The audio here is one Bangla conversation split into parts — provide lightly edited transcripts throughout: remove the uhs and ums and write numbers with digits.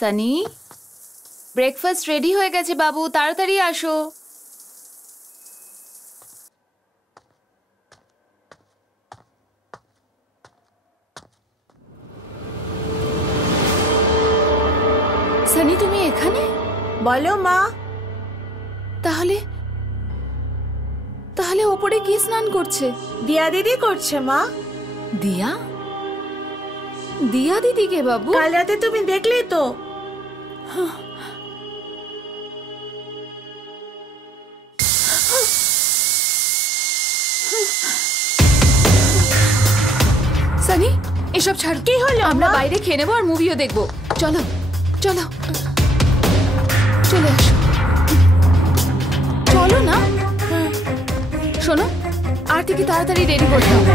সানি, ব্রেকফাস্ট রেডি হয়ে গেছে বাবু, তাড়াতাড়ি আসো। সানি, তুমি এখানে? বলো মা। তাহলে তাহলে ওপরে কি স্নান করছে? দিয়া দিদি করছে মা। দিয়া? দিয়া দিদি কে বাবু? কাল রাতে তুমি দেখলে তো। সানি, এসব ছাড়। কি হলো? আমরা বাইরে খেয়ে নেবো আর মুভিও দেখবো। চলো চলো, চলে আসো। চলো না। শোনো, আরতিকে তাড়াতাড়ি রেডি করতে হবে।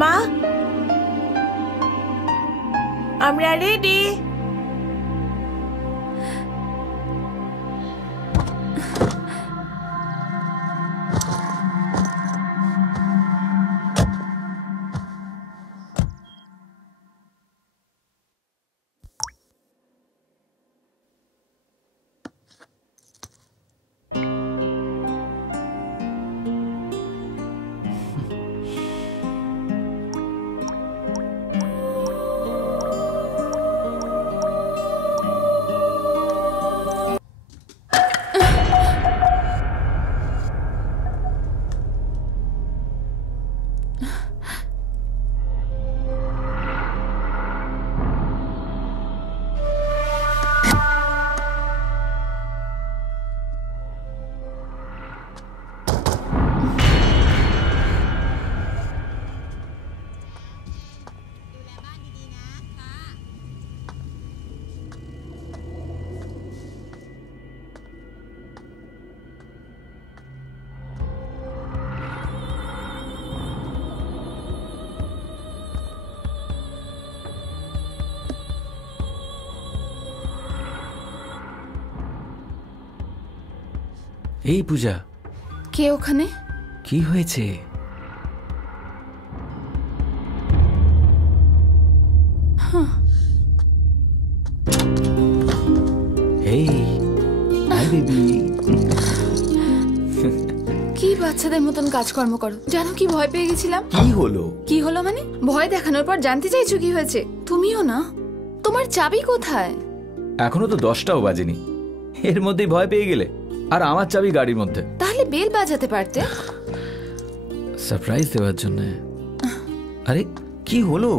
মা, আমরা রেডি। এই পূজা, কে ওখানে? কি হয়েছে? এই হাই বেবি। কি বাচ্চাদের মতন কাজকর্ম করো? জানো কি ভয় পেয়ে গেছিলাম? কি হলো? কি হলো মানে? ভয় দেখানোর পর জানতে চাইছো কি হয়েছে? তুমিও না? তোমার চাবি কোথায়? এখনো তো 10টাও বাজেনি, এর মধ্যেই ভয় পেয়ে গেলে? আর আমার চাবি গাড়ির মধ্যে। তাহলে বেল বাজাতে পারতে। সারপ্রাইজ দেওয়ার জন্য। আরে কি হলো?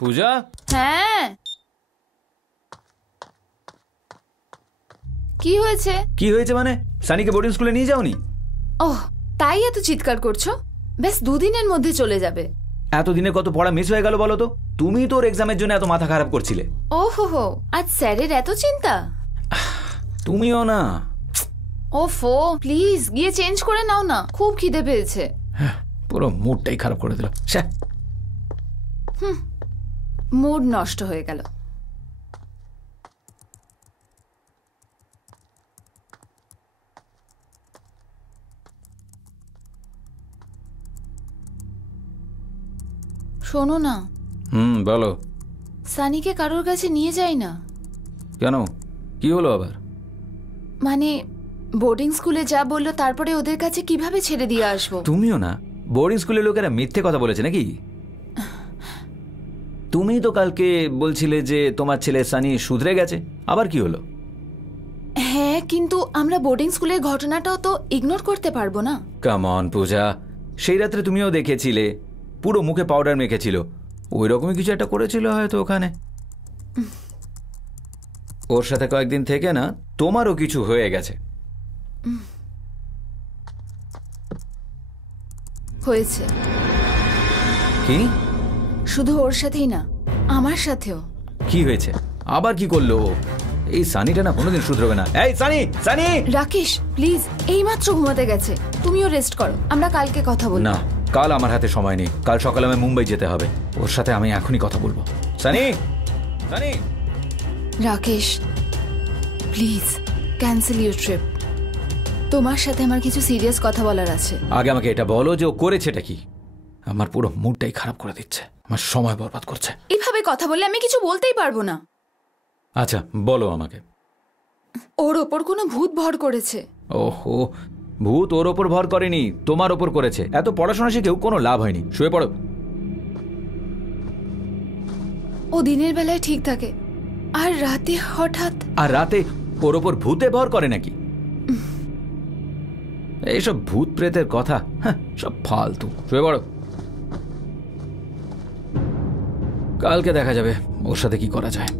পূজা? হ্যাঁ, কি হয়েছে? কি হয়েছে মানে? সানিকে বোর্ডিং স্কুলে নিয়ে যাওনি? ওহ, তাই এত চিৎকার করছো? বেশ 2 দিনের মধ্যে চলে যাবে। এতদিনে কত পড়া মিস হয়ে গেল বলো তো? তুমি তোর এক্সামের জন্য এত মাথা খারাপ করছিলে। ওহো, আজ স্যারের এত চিন্তা? তুমিও না। ওফো, প্লিজ গিয়ে চেঞ্জ করে নাও না, খুব খিদে পেয়েছে। পুরো মুডটাই খারাপ করে দিল। মুড নষ্ট হয়ে গেল। শোনো না। বলো। সানিকে কারোর কাছে নিয়ে যাই না? কেন, কি হলো আবার? মানে বোর্ডিং স্কুলে যা বললো তারপরে ওদের কাছে কিভাবে ছেড়ে দিয়ে আসবো? তুমিও না? বোর্ডিং স্কুলের লোকেরা মিথ্যে কথা বলেছে নাকি? তুমি তো কালকে বলছিলে যে তোমার ছেলে সানি শুধরে গেছে, আবার কি হলো? হ্যাঁ, কিন্তু আমরা বোর্ডিং স্কুলের ঘটনাটাও তো ইগনোর করতে পারবো না। কাম অন পূজা, সেই রাত্রে তুমিও দেখেছিলে পুরো মুখে পাউডার মেখেছিল, ওই রকমই কিছু একটা করেছিল হয়তো ওখানে। ওর সাথে কয়েকদিন থেকে না তোমারও কিছু হয়ে গেছে। হয়েছে। কি? শুধু ওর সাথেই না, আমার সাথেও। কি হয়েছে? আবার কি করলো ও? এই সানিটা না কোনোদিন শুধরবে না। এই সানি, সানি! রাকেশ প্লিজ, এইমাত্র ঘুমাতে গেছে, তুমিও রেস্ট করো, আমরা কালকে কথা বলবো। না, কাল আমার হাতে সময় নেই। কাল সকালে আমি মুম্বাই যেতে হবে। ওর সাথে আমি এখনই কথা বলবো। Sunny, Sunny! Rakesh please cancel your trip. তোমার সাথে আমার কিছু সিরিয়াস কথা বলার আছে। আগে আমাকে এটা বলো যে ও করেছেটা কি। আমার পুরো মুডটাই খারাপ করে দিচ্ছে, আমার সময় বরবাদ করছে। এভাবে কথা বললে আমি কিছু বলতেই পারবো না। আচ্ছা বলো আমাকে। ওর ওপর কোনো ভূত ভর করেছে। ওহো, ভূত ওর ওপর ভর করেনি, তোমার ওপর করেছে। এত পড়াশোনা শিখেও কোনো লাভ হয়নি। শুয়ে পড়ো। ও দিনের বেলায় ঠিক থাকে, আর রাতে হঠাৎ। আর রাতে ওর ওপর ভূতে ভর করে নাকি? এইসব ভূত প্রেতের কথা সব ফালতু। শুয়ে পড়ো, কালকে দেখা যাবে ওর সাথে কি করা যায়।